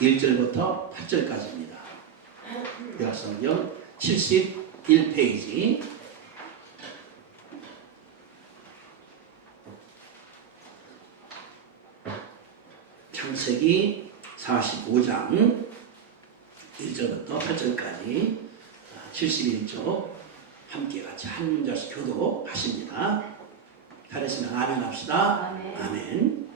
1절부터 8절까지입니다. 구약성경 71페이지. 창세기 45장 1절부터 8절까지 71쪽 함께 같이 한 문절씩 교도하십니다. 잘했으면 아멘 합시다. 아멘.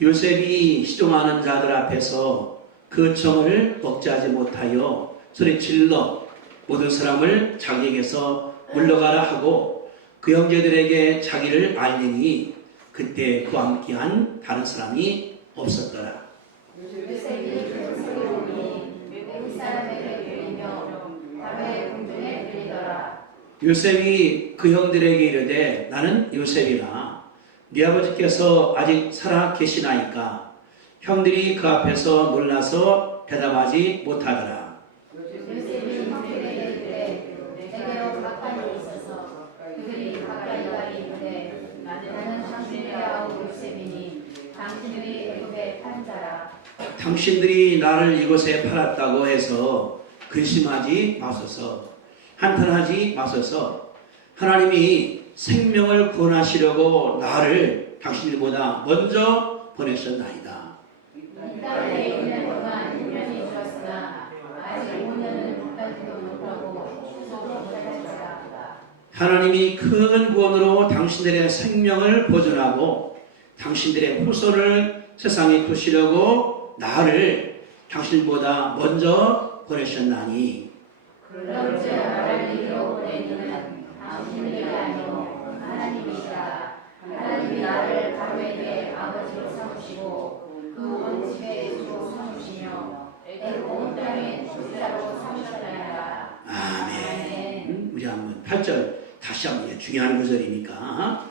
요셉이 시종하는 자들 앞에서 그 청을 억제하지 못하여 소리질러 모든 사람을 자기에게서 물러가라 하고 그 형제들에게 자기를 알리니 그때 그와 함께한 다른 사람이 없었더라. 요셉이 소리오니 외국 사람에게 들리며 밤에 궁중에 들리더라. 요셉이 그 형들에게 이르되 나는 요셉이라 네 아버지께서 아직 살아 계시나이까. 형들이 그 앞에서 놀라서 대답하지 못하더라. 요셉이 형들에게 이르되 내게로 가까이 있어서 그들이 가까이 가리 이르되 나는 당신의 아우 요셉이니 당신들이 애굽에 판 자라. 당신들이 나를 이곳에 팔았다고 해서 근심하지 마소서. 한탄하지 마소서. 하나님이 생명을 구원하시려고 나를 당신들보다 먼저 보내셨나이다. 이 땅에 있는 동안 1년이 들었으나 아직 5년은 못하지도 못하고 추수도 못할 자라. 하나님이 큰 구원으로 당신들의 생명을 보존하고 당신들의 후손을 세상에 두시려고 나를 당신보다 먼저 보내셨나니 그런즉 나를 이리로 보내기는 당신들이 아니오 하나님이시라. 하나님이 나를 바로에게 아버지로 삼으시고 그 온 집의 주로 삼으시며 애굽 온 땅의 주자로 삼으셨나이다. 아멘. 우리 한번 8절 다시 한번 중요한 구절이니까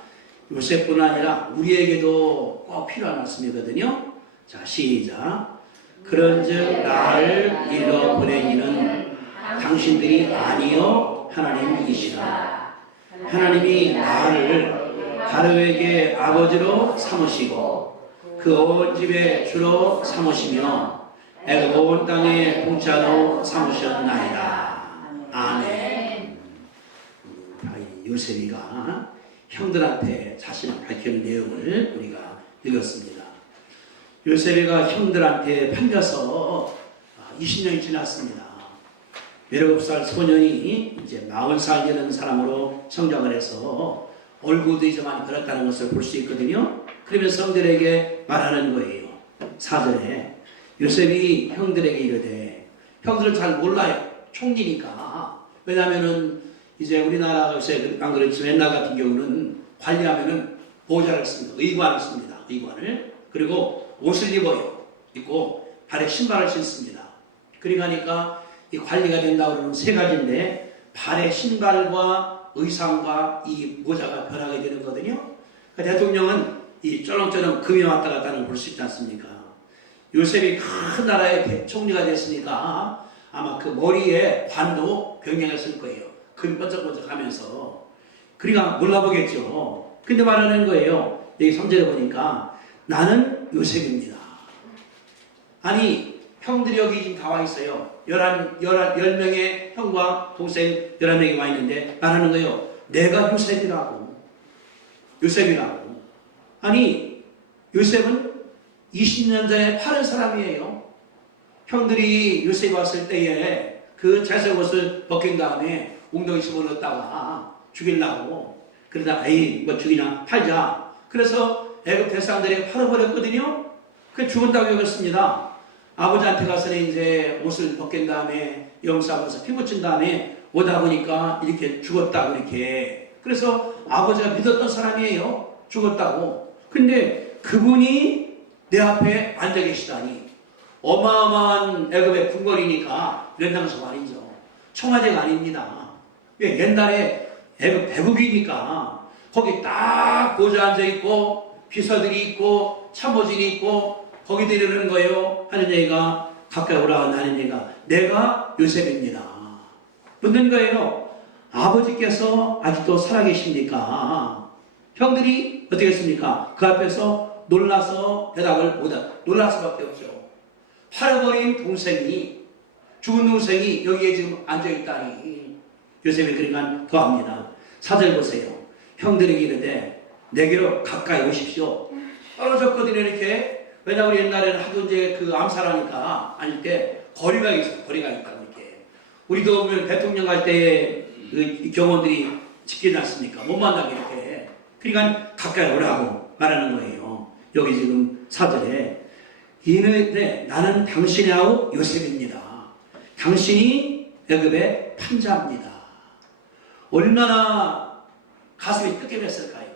요셉뿐 아니라 우리에게도 꼭 필요한 말씀이거든요. 자, 시작. 그런즉 나를 이리로 보내기는 당신들이 아니요 하나님이시라. 하나님이 나를 바로에게 아버지로 삼으시고 그 온 집의 주로 삼으시며 애굽 온 땅의 통치자로 삼으셨나이다. 아멘. 요셉이가 형들한테 자신을 밝히는 내용을 우리가 읽었습니다. 요셉이가 형들한테 팔려서 20년이 지났습니다. 17살 소년이 이제 40살 되는 사람으로 성장을 해서 얼굴도 이제 많이 변했다는 것을 볼 수 있거든요. 그러면서 형들에게 말하는 거예요. 4절에 요셉이 형들에게 이르되, 형들은 잘 몰라요. 총리니까. 왜냐하면은 이제 우리나라 요새 안 그렇지만 옛날 같은 경우는 관리하면은 보호자를 씁니다. 의관을 씁니다. 의관을. 그리고 옷을 입고 발에 신발을 신습니다. 그러니까 이 관리가 된다고 그러면 세 가지인데 발의 신발과 의상과 이 모자가 변하게 되는 거거든요. 그러니까 대통령은 이 쩌렁쩌렁 금이 왔다 갔다 하는 걸 볼 수 있지 않습니까? 요셉이 큰 나라의 총리가 됐으니까 아마 그 머리에 관도 변경했을 거예요. 금이 번쩍번쩍 하면서. 그러니까 몰라보겠죠. 근데 말하는 거예요. 여기 3절에 보니까 나는 요셉입니다. 아니 형들이 여기 지금 다 와 있어요. 10명의 형과 동생 11명이 와 있는데 말하는 거예요. 내가 요셉이라고. 아니 요셉은 20년 전에 파른 사람이에요. 형들이 요셉이 왔을 때에 그 자색 옷을 벗긴 다음에 웅덩이 집어넣었다가 죽이려고. 그러다 에이 뭐 죽이냐 팔자. 그래서 애굽 대상들이 팔아버렸거든요. 그 죽은다고 여겼습니다. 아버지한테 가서는 이제 옷을 벗긴 다음에 영싸면서 피 묻힌 다음에 오다 보니까 이렇게 죽었다고 이렇게. 그래서 아버지가 믿었던 사람이에요. 죽었다고. 근데 그분이 내 앞에 앉아 계시다니. 어마어마한 애굽의 궁궐이니까 연장소 말이죠. 청와대가 아닙니다. 왜? 옛날에 애굽 대국이니까 거기 딱 보좌 앉아 있고 비서들이 있고 참모진이 있고 거기 들이는 거예요. 하는 얘기가 가까이 올라간다 하는 얘기가 내가 요셉입니다. 묻는 거예요. 아버지께서 아직도 살아계십니까? 형들이 어떻게 했습니까? 그 앞에서 놀라서 대답을 못한, 놀랄 수밖에 없죠. 팔아버린 동생이, 죽은 동생이 여기에 지금 앉아있다니. 요셉이 그러니까 더합니다. 4절 보세요. 형들에게 이르되 내게로 가까이 오십시오. 떨어졌거든요, 이렇게. 왜냐하면 우리 옛날에는 하도 이제 그 암살하니까 아닐 때 거리가 있어요. 거리가 있다고 이렇게. 우리도 보면 대통령 갈 때 그 경호원들이 지키지 않습니까? 못 만나게 이렇게. 그러니까 가까이 오라고 말하는 거예요. 여기 지금 4절에 이르되 나는 당신의 아우 요셉입니다. 당신이 애굽의 판자입니다. 얼마나 가슴이 뜨끔했을까요?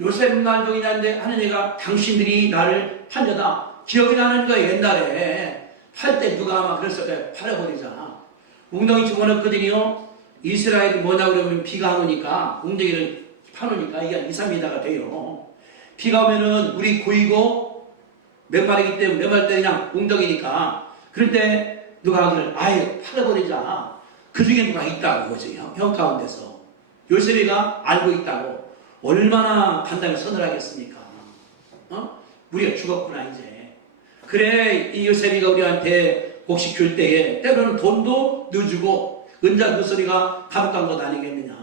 요셉 말종이냐는데 하느니가 당신들이 나를 판자다. 기억이 나는 거예요. 옛날에 팔 때 누가 아마 그랬을 거예요. 팔아버리자. 웅덩이 집어넣거든요. 이스라엘이 뭐냐 그러면 비가 안 오니까 웅덩이를 파놓으니까 이게 한 2, 3m가 돼요. 비가 오면은 물이 고이고 맨발이기 때문에 맨발 때 그냥 웅덩이니까 그럴 때 누가 하기를 아예 팔아버리자. 그 중에 누가 있다고 그죠? 형 가운데서 요셉이가 알고 있다고. 얼마나 간담이 서늘하겠습니까? 우리가 죽었구나 이제. 그래 이 요셉이가 우리한테 곡식 줄 때에 때로는 돈도 넣어주고 은자 그 소리가 감옥 간 것 아니겠느냐.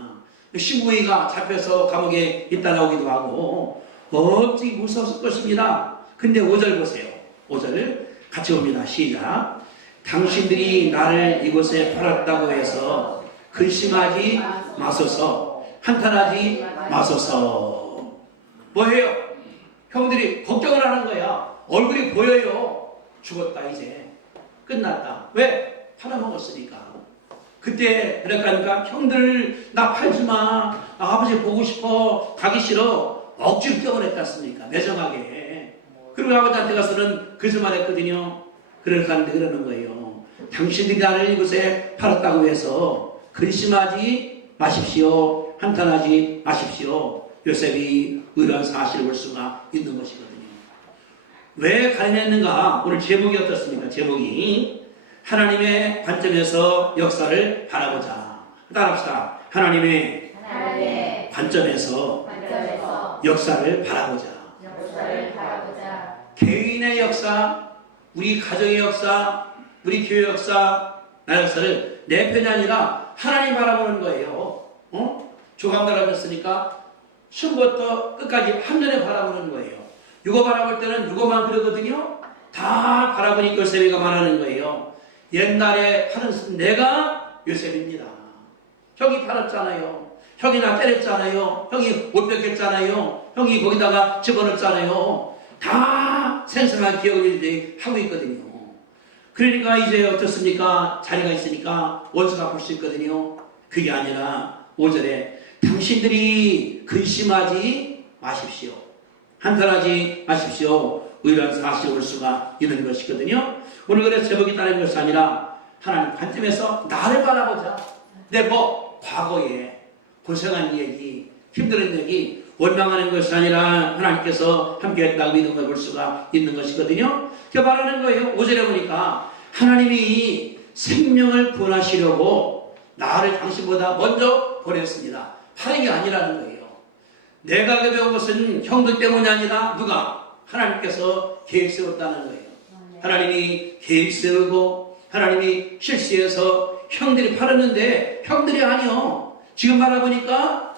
신부이가 잡혀서 감옥에 있다 나오기도 하고 어찌 무서웠을 것입니다. 근데 5절 보세요. 5절 같이 봅니다. 시작. 당신들이 나를 이곳에 팔았다고 해서 근심하지 마소서. 한탄하지 마소서. 뭐해요? 형들이 걱정을 하는 거야. 얼굴이 보여요. 죽었다 이제. 끝났다. 왜? 팔아먹었으니까. 그때 그러니까 형들 나 팔지 마. 나 아버지 보고 싶어. 가기 싫어. 억지로 떼어냈지 않습니까? 매정하게. 그리고 아버지한테 가서는 거짓말 했거든요. 그러니까 그러는 거예요. 당신들이 나를 이곳에 팔았다고 해서 근심하지 마십시오. 한탄하지 마십시오. 요셉이 이런 사실을 볼 수가 있는 것이거든요. 왜 가련했는가? 오늘 제목이 어떻습니까? 제목이 하나님의 관점에서 역사를 바라보자. 따라합시다. 하나님의 관점에서 역사를 바라보자. 개인의 역사, 우리 가정의 역사, 우리 교회 역사, 나의 역사를 내 편이 아니라 하나님 바라보는 거예요. 조각 달아졌으니까 처음부터 끝까지 한눈에 바라보는 거예요. 이거 바라볼 때는 이거만 그러거든요. 다 바라보니까 요셉이가 말하는 거예요. 옛날에 팔은 내가 요셉입니다. 형이 팔았잖아요. 형이 나 때렸잖아요. 형이 옷 뺏겼잖아요. 형이 거기다가 집어넣었잖아요. 다 생생한 기억을 하고 있거든요. 그러니까 이제 어떻습니까? 자리가 있으니까 원수가 볼 수 있거든요. 그게 아니라 5절에 당신들이 근심하지 마십시오. 한탄하지 마십시오. 의란 사실을 볼 수가 있는 것이거든요. 오늘 그래서 제목이 다른 것이 아니라 하나님 관점에서 나를 바라보자. 내 과거에 고생한 얘기, 힘든 얘기, 원망하는 것이 아니라 하나님께서 함께했다고 믿는 걸 볼 수가 있는 것이거든요. 그 말하는 거예요. 5절에 보니까 하나님이 생명을 구원하시려고 나를 당신보다 먼저 보냈습니다. 파는 게 아니라는 거예요. 내가 배운 것은 형들 때문이 아니라 누가? 하나님께서 계획 세웠다는 거예요. 하나님이 계획 세우고 하나님이 실시해서 형들이 팔았는데 형들이 아니요. 지금 말해보니까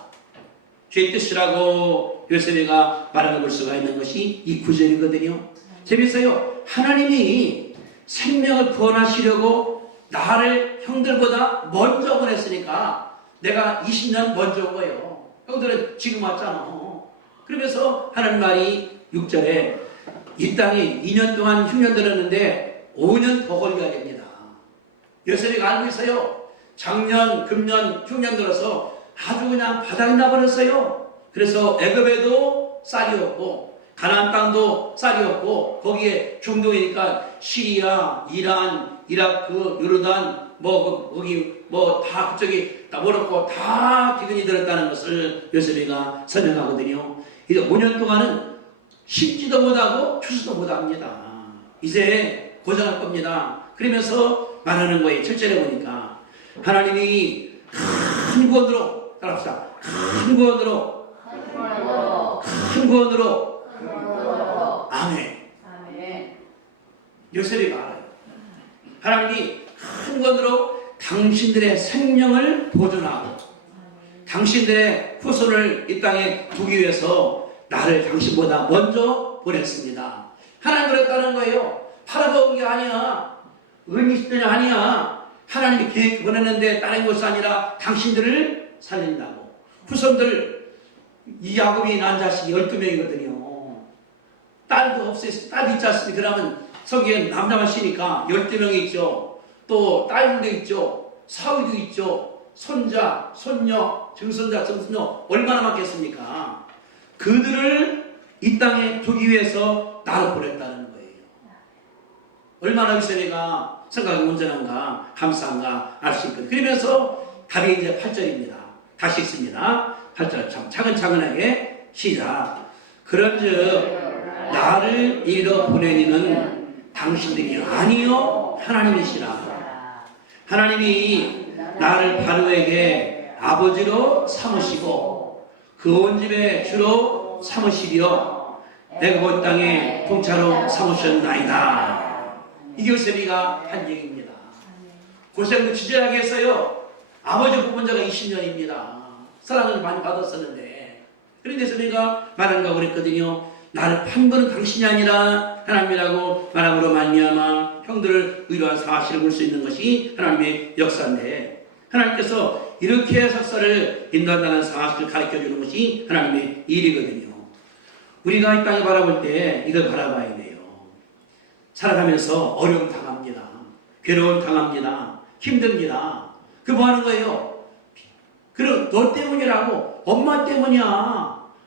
죄 뜻이라고 요셉이가 말하는 볼 수가 있는 것이 이 구절이거든요. 재밌어요. 하나님이 생명을 구원하시려고 나를 형들보다 먼저 보냈으니까 내가 20년 먼저 온 거예요. 형들은 지금 왔잖아. 그러면서 하나님 말이 6절에 이 땅이 2년 동안 흉년 들었는데 5년 더 걸려야 됩니다. 요셉이가 알고 있어요. 작년, 금년, 흉년 들어서 아주 그냥 바닥이 나버렸어요. 그래서 애굽에도 쌀이 없고 가나안 땅도 쌀이 없고 거기에 중동이니까 시리아, 이란, 이라크, 요르단 거기 다 그쪽이 다 멀었고 다 기근이 들었다는 것을 요셉이가 설명하거든요. 이제 5년 동안은 심지도 못하고 추수도 못합니다. 이제 고생할 겁니다. 그러면서 말하는 거예요. 7절에 보니까 하나님이 큰 구원으로 따라합시다. 큰 구원으로 아멘. 요셉이가 알아요. 하나님이 큰 권으로 당신들의 생명을 보존하고 당신들의 후손을 이 땅에 두기 위해서 나를 당신보다 먼저 보냈습니다. 하나님 그랬다는 거예요. 팔아먹은 게 아니야. 의미 있던 게 아니야. 하나님이 계획 보냈는데 다른 것이 아니라 당신들을 살린다고. 후손들, 이 야곱이 낳은 자식이 12명이거든요. 딸도 없어요. 딸도 있지 않습니까? 그러면 성경에 남자만 쉬니까 12명이 있죠. 또 딸도 있죠. 사위도 있죠. 손자, 손녀, 증손자, 증손녀 얼마나 많겠습니까? 그들을 이 땅에 두기 위해서 나를 보냈다는 거예요. 얼마나 요셉이가 생각이 온전한가, 감사한가 알 수 있거든요. 그러면서 답이 이제 8절입니다. 다시 읽습니다. 8절 차근차근하게 시작. 그런즉 나를 이르러 보내니는 당신들이 아니요 하나님이시라. 하나님이 나를 바로에게 아버지로 삼으시고 그 온 집의 주로 삼으시리요 내가 그 땅에 통차로 삼으셨나이다. 이게 요셉이가 한 얘기입니다. 고생도 지저하게 했어요. 아버지 뽑은 자가 20년입니다. 사랑을 많이 받았었는데 그런데 요셉이가 말한다고 그랬거든요. 나를 판 거는 당신이 아니라 하나님이라고 말함으로 말미암아 형들을 의로한 사실을 볼 수 있는 것이 하나님의 역사인데 하나님께서 이렇게 석사를 인도한다는 사실을 가르쳐주는 것이 하나님의 일이거든요. 우리가 이 땅에 바라볼 때 이걸 바라봐야 돼요. 살아가면서 어려움 당합니다. 괴로움 당합니다. 힘듭니다. 그 뭐 하는 거예요? 그럼 너 때문이라고, 엄마 때문이야,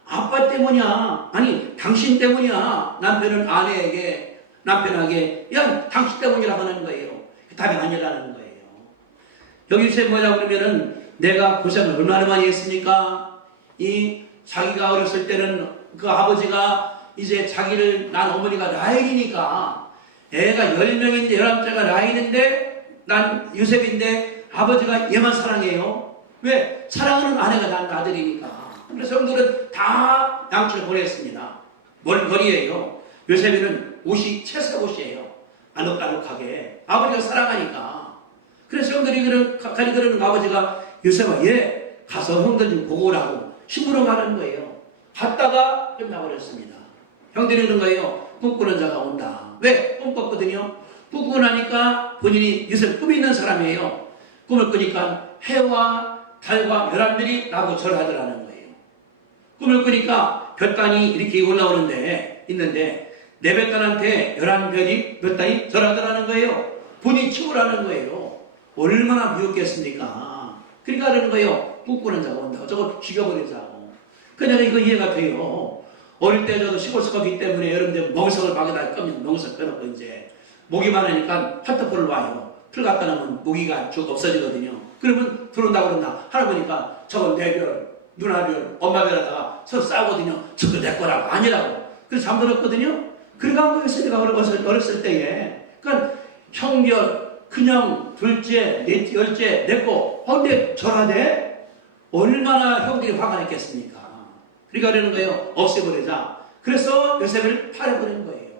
아빠 때문이야, 아니 당신 때문이야, 남편은 아내에게, 남편에게 야 당신 때문이라고 하는 거예요. 답이 아니라는 거예요. 여기서 뭐냐고 그러면은 내가 고생을 얼마나 많이 했습니까? 이 자기가 어렸을 때는 그 아버지가 이제 자기를 난 어머니가 라헬이니까 애가 10명인데 11자가 라헬인데 난 요셉인데 아버지가 얘만 사랑해요. 왜? 사랑하는 아내가 난 아들이니까. 그래서 형들은 다 양치를 보냈습니다. 먼 거리에요. 요셉이는 옷이 채색 옷이에요. 아늑아늑하게. 아버지가 사랑하니까. 그래서 형들이 그러는 아버지가 요셉아 얘 가서 형들 좀 보고 오라고 심부름 가는 거예요. 갔다가 끝나버렸습니다. 형들이 그러는 거예요. 꿈꾸는 자가 온다. 왜? 꿈 꿨거든요. 꿈꾸고 나니까 본인이 요셉 꿈이 있는 사람이에요. 꿈을 꾸니까 해와 달과 별안들이 나보고 절하더라는 거예요. 꿈을 꾸니까 별단이 이렇게 올라오는데 있는데 내 별단한테 11별이 몇 단이 절하더라는 거예요. 본인이 치우라는 거예요. 얼마나 미웠겠습니까? 그러니까 그러는 거예요. 꿈꾸는 자가 온다고. 저거 죽여버리자고. 그냥 이거 이해가 돼요. 어릴 때 저도 시골 섞었기 때문에 여러분들 멍석을 박에다 꺼면 멍석 꺼놓고 이제 모기 많으니까 파트풀을 와요. 풀 갖다 놓으면 모기가 쭉 없어지거든요. 그러면 들어온다고 그런다. 할아버니까 저건 내 별, 누나 별, 엄마 별하다가 서로 싸우거든요. 저도 내 거라고 아니라고. 그래서 잠들었거든요. 그러니까 한 거였어요. 내가 어렸을 때에. 그러니까 형별, 큰형, 둘째, 넷째, 열째, 내꺼. 근데 절하대? 얼마나 형들이 화가 냈겠습니까? 그러니까 그러는 거예요. 없애버리자. 그래서 요셉을 팔아버린 거예요.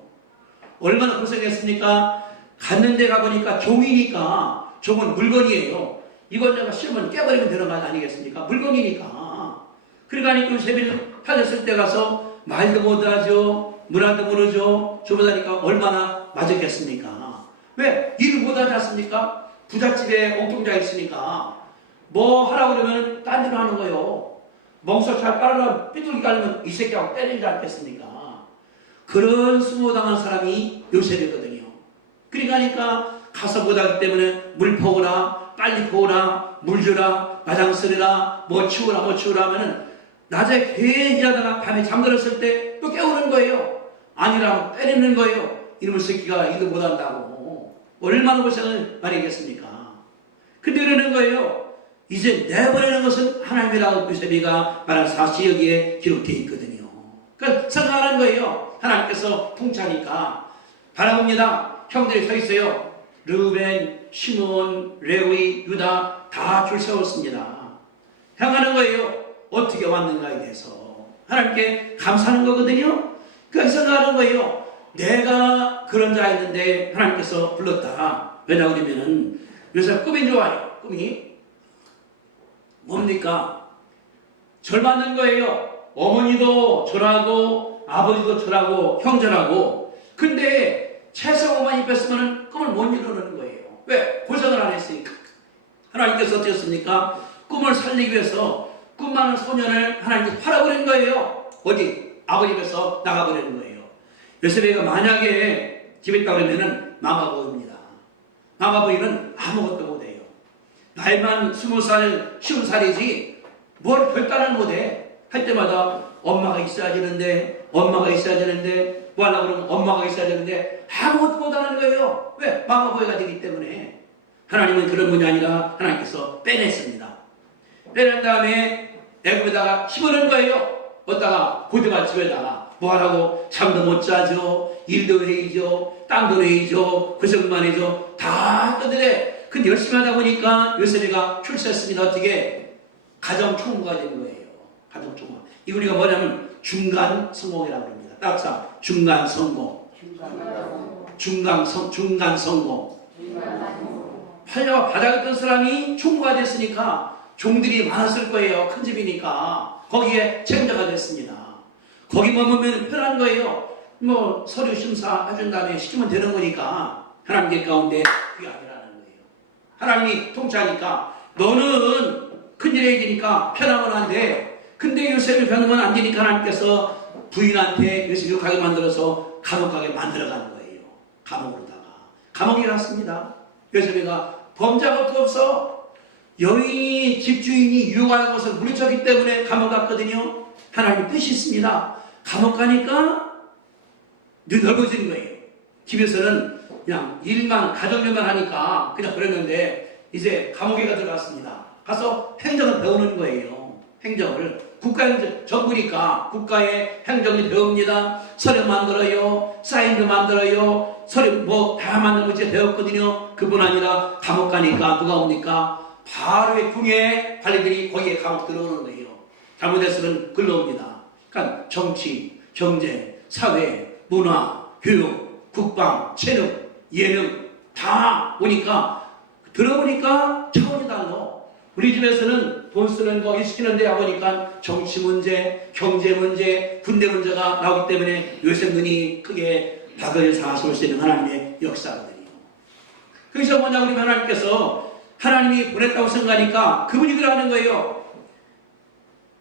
얼마나 고생했습니까? 갔는데 가보니까 종이니까, 종은 물건이에요. 이건 내가 싫으면 깨버리면 되는 거 아니겠습니까? 물건이니까. 그러니까 요셉을 팔렸을 때 가서 말도 못하죠. 문화도 모르죠. 주보다니까 얼마나 맞았겠습니까? 왜? 일을 못하지 않습니까? 부잣집에 옥동자 있으니까 뭐 하라고 그러면 딴 데로 하는 거예요. 멍석 잘 깔아놓으면 삐뚤게 깔면 이 새끼하고 때리지 않겠습니까? 그런 수모당한 사람이 요셉이거든요. 그러니까 가서 못하기 때문에 물 퍼오라, 빨리 퍼오라, 물 주라, 마장 쓰리라, 뭐 치우라 하면은 낮에 괜히 하다가 밤에 잠들었을 때 또 깨우는 거예요. 아니라면 때리는 거예요. 이놈의 새끼가 일도 못한다고. 얼마나 고생을 많이 했겠습니까? 근데 그러는 거예요. 이제 내버리는 것은 하나님이라고 요셉이가 말한 사실이 여기에 기록되어 있거든요. 그러니까 생각하는 거예요. 하나님께서 통치하니까 바라봅니다. 형들이 서 있어요. 르벤, 시몬, 레위, 유다 다 줄 세웠습니다. 향하는 거예요. 어떻게 왔는가에 대해서 하나님께 감사하는 거거든요. 그러니까 생각하는 거예요. 내가 그런 자였는데 하나님께서 불렀다. 왜냐 그러면은 요셉 꿈이 좋아요. 꿈이 뭡니까? 절 받는 거예요. 어머니도 절하고 아버지도 절하고 형절하고. 근데 채성어만 입혔으면 꿈을 못 이루는 거예요. 왜? 고생을 안 했으니까. 하나님께서 어떻게 했습니까? 꿈을 살리기 위해서 꿈 많은 소년을 하나님께서 팔아버린 거예요. 어디? 아버지 집에서 나가버리는 거예요. 요셉이가 만약에 집에 있다 그러면은 마마보이입니다. 마마보이는 아무것도 못해요. 나이만 20살, 50살이지 뭘 별다른 못해. 할 때마다 엄마가 있어야 되는데, 엄마가 있어야 되는데, 뭐 하려고 그러면 엄마가 있어야 되는데, 아무것도 못하는 거예요. 왜? 마마보이가 되기 때문에. 하나님은 그런 분이 아니라 하나님께서 빼냈습니다. 빼낸 다음에 애굽에다가 심어놓은 거예요. 어디다가? 보드가 집에다가. 뭐 하라고? 잠도 못 자죠. 일도 해이죠. 땅도 해이죠. 고생만 해죠. 다 떠들래. 근데 열심히 하다 보니까 요셉이가 출세했습니다. 어떻게? 가정 총무가 된 거예요. 가정 총무. 이 우리가 뭐냐면 중간 성공이라고 합니다. 따라서 중간 성공. 중간 성공. 팔려와 바닥했던 사람이 총무가 됐으니까 종들이 많았을 거예요. 큰 집이니까. 거기에 책임자가 됐습니다. 거기 머물면 편한 거예요. 뭐 서류 심사 해준 다음에 시키면 되는 거니까 하나님께 가운데 그게 아니라는 거예요. 하나님이 통치하니까 너는 큰일 해야 되니까 편하면 안 돼. 근데 요셉이 편하면 안 되니까 하나님께서 부인한테 요셉을 가게 만들어서 감옥 가게 만들어가는 거예요. 감옥으로다가. 감옥에 갔습니다. 요셉이가 범죄가 없어. 여인이 집주인이 유혹하는 것을 물리쳤기 때문에 감옥 갔거든요. 하나님 뜻이 있습니다. 감옥 가니까 눈이 넓어지는 거예요. 집에서는 그냥 일만 가정일만 하니까 그냥 그랬는데 이제 감옥에 들어갔습니다. 가서 행정을 배우는 거예요. 행정을. 국가행정, 정부니까 국가의 행정을 배웁니다. 서류 만들어요. 사인도 만들어요. 서류 뭐 다 만들고 이제 배웠거든요. 그뿐 아니라 감옥 가니까 누가 옵니까? 바로의 궁의 관리들이 거기에 감옥 들어오는 거예요. 잘못해서는 글로 옵니다. 그러니까 정치, 경제, 사회, 문화, 교육, 국방, 체능, 예능 다 오니까 들어보니까 차원이 달라. 우리 집에서는 돈 쓰는 거 일 시키는데 와보니까 정치 문제, 경제 문제, 군대 문제가 나오기 때문에 요셉 눈이 크게 박을 사실 수 있는 하나님의 역사거든요. 그래서 뭐냐 우리 하나님께서 하나님이 보냈다고 생각하니까 그분이 그러는 거예요.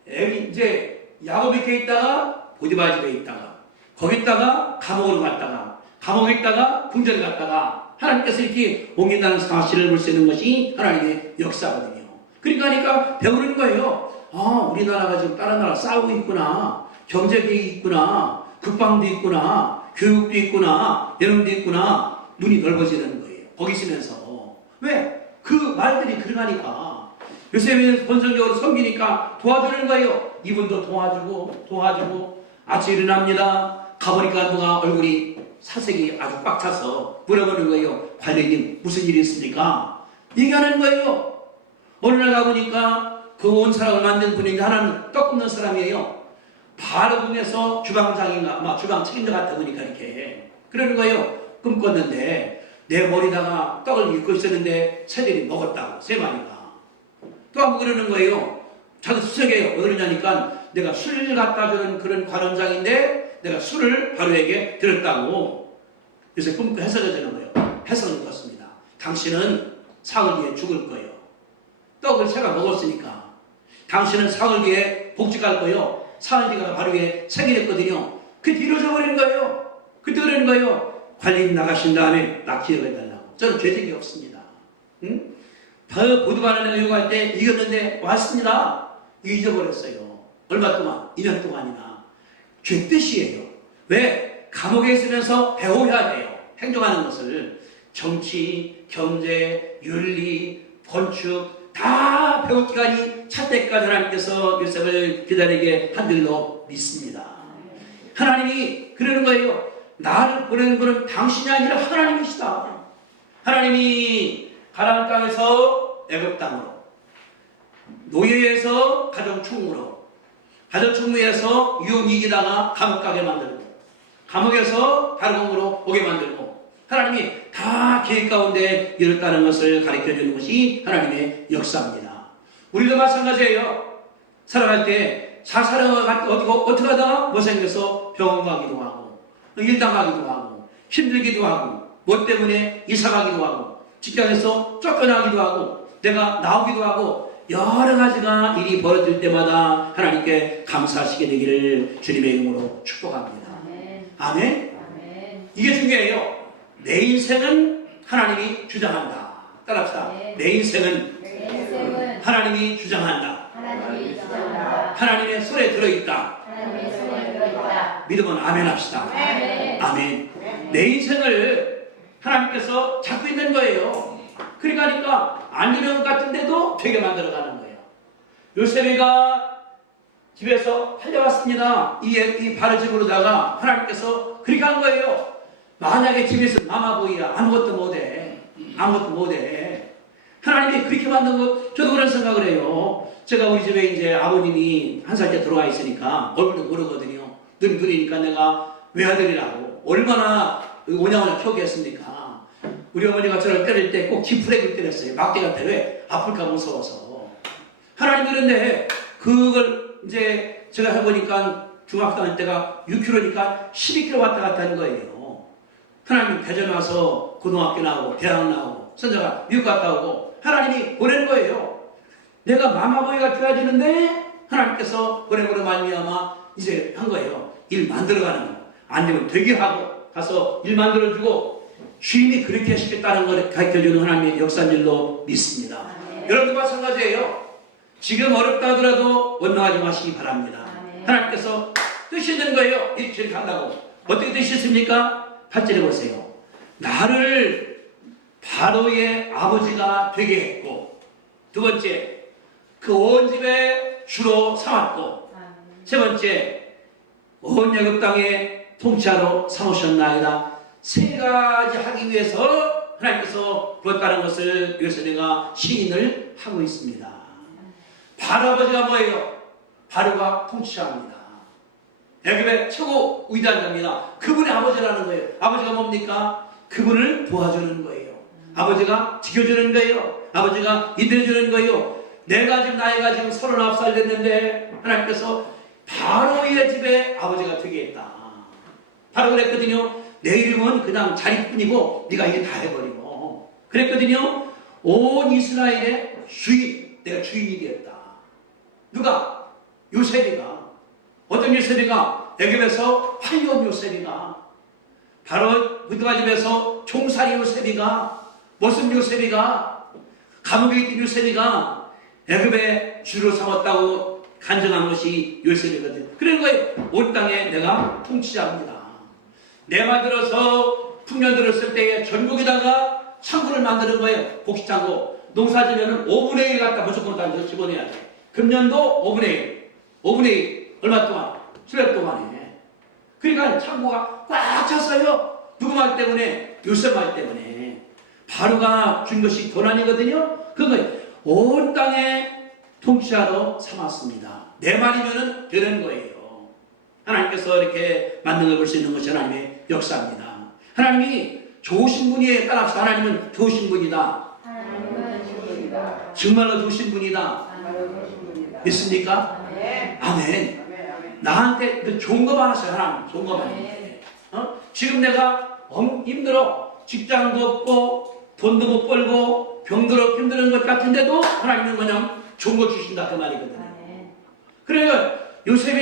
이제 야곱이 께 있다가 보디발 집에 있다가 거기 있다가 감옥으로 갔다가 감옥에 있다가 궁전에 갔다가 하나님께서 이렇게 옮긴다는 사실을 볼 수 있는 것이 하나님의 역사거든요. 그러니까 배우는 거예요. 아, 우리나라가 지금 다른 나라 싸우고 있구나. 경제계획이 있구나. 국방도 있구나. 교육도 있구나. 예능도 있구나. 눈이 넓어지는 거예요. 거기 있으면서. 왜? 그 말들이 그러니까. 요셉은 본성적으로 섬기니까 도와주는 거예요. 이분도 도와주고 아침에 일어납니다. 가보니까 누가 얼굴이 사색이 아주 꽉 차서 물어보는 거예요. 관리님 무슨 일이 있습니까? 얘기하는 거예요. 어느 날 가보니까 그 온 사람을 만든 분인데 하나는 떡 굽는 사람이에요. 바로 궁에서 주방장인가 아마 주방 책임자 같다 보니까 이렇게 그러는 거예요. 꿈꿨는데 내 머리다가 떡을 읽고 있었는데 새들이 먹었다고 세 마리가. 또 한번 그러는 거예요. 자기 수색해요. 왜 그러냐니까 내가 술 갖다 주는 그런 관원장인데 내가 술을 바로에게 들었다고. 그래서 꿈 해석이 되는 거예요. 해석을 읽었습니다. 당신은 사흘 뒤에 죽을 거예요. 떡을 새가 먹었으니까. 당신은 사흘 뒤에 복직할 거예요. 사흘 뒤가 바로 위에 생일했거든요. 그게 이루어져 버리는 거예요. 그때 그러는 거예요. 관리인 나가신 다음에 나 기억해달라고. 저는 죄책이 없습니다. 응? 보드바는 내가 요구할 때 이겼는데 왔습니다. 잊어버렸어요. 얼마 동안? 2년 동안이나. 죄 뜻이에요. 왜? 감옥에 있으면서 배워야 돼요. 행동하는 것을. 정치, 경제, 윤리, 건축 다 배울 기간이 찰 때까지 하나님께서 요셉을 기다리게 한 줄로 믿습니다. 하나님이 그러는 거예요. 나를 보내는 분은 당신이 아니라 하나님이시다. 하나님이 가나안 땅에서 애굽 땅으로, 노예에서 가정 총무로, 가정 총무에서 유혹 이기다가 감옥 가게 만들고, 감옥에서 다름으로 오게 만들고 하나님이 다 계획 가운데 이뤘다는 것을 가르쳐주는 것이 하나님의 역사입니다. 우리도 마찬가지예요. 살아갈 때 잘 살아갈 때 어떻게 하다가 못생겨서 병원 가기도 하고 일 당하기도 하고 힘들기도 하고 뭐 때문에 이사 가기도 하고 직장에서 쫓겨나기도 하고 내가 나오기도 하고 여러 가지가 일이 벌어질 때마다 하나님께 감사하시게 되기를 주님의 이름으로 축복합니다. 아멘. 이게 중요해요. 내 인생은 하나님이 주장한다. 따라합시다. 내 인생은 하나님이 주장한다. 하나님의 손에 들어있다. 믿으면 아멘 합시다. 아멘. 내 인생을 하나님께서 잡고 있는 거예요. 그러니까 안 되는 것 같은데도 되게 만들어가는 거예요. 요셉이가 집에서 팔려왔습니다. 이 바르집으로다가 하나님께서 그렇게 한 거예요. 만약에 집에서 마마보이야 아무것도 못해. 아무것도 못해. 하나님이 그렇게 만든 거 저도 그런 생각을 해요. 제가 우리 집에 이제 아버님이 한 살째 들어와 있으니까 얼굴도 모르거든요. 눈이니까 내가 외아들이라고 얼마나 오냐오냐 키우겠습니까. 우리 어머니가 저를 때릴 때 꼭 지푸레기를 때렸어요. 막대가 때려. 왜? 아플까 무서워서. 하나님 그런데 그걸 이제 제가 해보니까 중학교 다닐 때가 6km니까 12km 왔다 갔다 하는 거예요. 하나님 대전 와서 고등학교 나오고 대학 나오고 선자가 미국 갔다 오고 하나님이 보낸 거예요. 내가 마마보이가 되어지는데 하나님께서 보내므로 말미암아 이제 한 거예요. 일 만들어가는 거. 안 되면 되게 하고 가서 일 만들어주고 주인이 그렇게 하시겠다는 걸 가르쳐주는 하나님의 역사인 줄로 믿습니다. 여러분도 마찬가지예요. 지금 어렵다 하더라도 원망하지 마시기 바랍니다. 하나님께서 뜻이 있는 거예요. 이렇게 한다고. 어떻게 뜻이 있습니까? 8절에 보세요. 나를 바로의 아버지가 되게 했고 두 번째 그 온 집에 주로 삼았고 세 번째 온 애굽 땅에 통치하러 삼으셨나이다. 세 가지 하기 위해서 하나님께서 부었다는 것을 여기서 내가 시인을 하고 있습니다. 바로 아버지가 뭐예요? 바로가 통치합니다. 애굽의 최고 위대한 자입니다. 그분이 아버지라는 거예요. 아버지가 뭡니까? 그분을 도와주는 거예요. 아버지가 지켜주는 거예요. 아버지가 인도해주는 거예요. 내가 지금 나이가 지금 39살 됐는데 하나님께서 바로의 집에 아버지가 되게 했다. 바로 그랬거든요. 내 이름은 그냥 자리뿐이고 네가 이게 다 해버리고 그랬거든요. 온 이스라엘의 주인, 내가 주인이 되었다. 누가? 요셉이가. 어떤 요셉이가? 애굽에서 팔려온 요셉이가. 바로 부두가 집에서 종살이 요셉이가. 무슨 요셉이가? 감옥에 있던 요셉이가 애굽의 주로 삼았다고 간증한 것이 요셉이거든. 그런 거예요. 온 땅에 내가 통치자입니다. 내 말 들어서 풍년 들었을 때에 전국에다가 창고를 만드는 거예요. 복식창고. 농사 지면은 5분의 1 갖다 무조건 다 집어내야 돼. 금년도 5분의 1. 5분의 1. 얼마 동안? 7년 동안에. 그러니까 창고가 꽉 찼어요. 누구 말 때문에? 요셉 말 때문에. 바로가 준 것이 도난이거든요. 그거예요. 온 땅에 통치하러 삼았습니다. 내 말이면은 되는 거예요. 하나님께서 이렇게 만든 걸 볼 수 있는 것이 하나님의 역사입니다. 하나님이 좋으신 분이에요. 따라서 하나님은 좋으신 분이다. 정말로 좋으신 분이다. 믿습니까? 아멘. 나한테 좋은 것만 하세요. 하나님 좋은 것만 해요. 지금 내가 힘들어. 직장도 없고 돈도 못 벌고 병들어 힘드는 것 같은데도 하나님은 그냥 좋은 거 주신다 그 말이거든요. 그래요. 요셉이